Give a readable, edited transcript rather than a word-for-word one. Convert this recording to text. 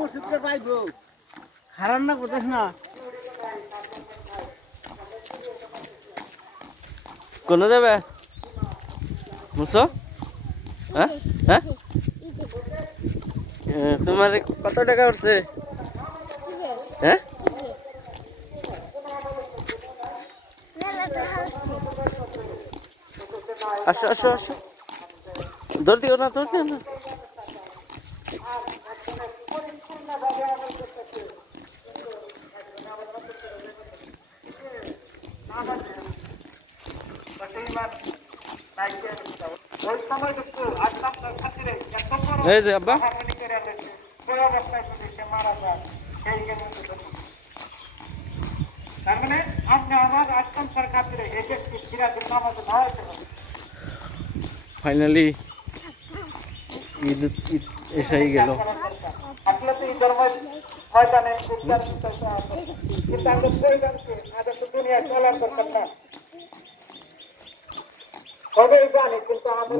মসজিদকে পাইবো হারান না কোথাস না কোন যাবে মুসো হ্যাঁ হ্যাঁ তোমার কত টাকা উঠছে হ্যাঁ আসো আসো আসো দৌড় দিও না দৌড় দিও না এই যে আব্বা তার মানে আপনি আমার আশঙ্কার খাতিরে এই ব্যক্তি সিরাজুল নামাজে নড়াইতে হবে। ফাইনালি ঈদ এসেই গেল আসলে তো ঈদের ময়দানে উদ্যান বিষয়টা আছে, কিন্তু আমরা পরিধানকে আদর্শ দুনিয়া চলার দরকার না। সবাই জানে কিন্তু আমাদের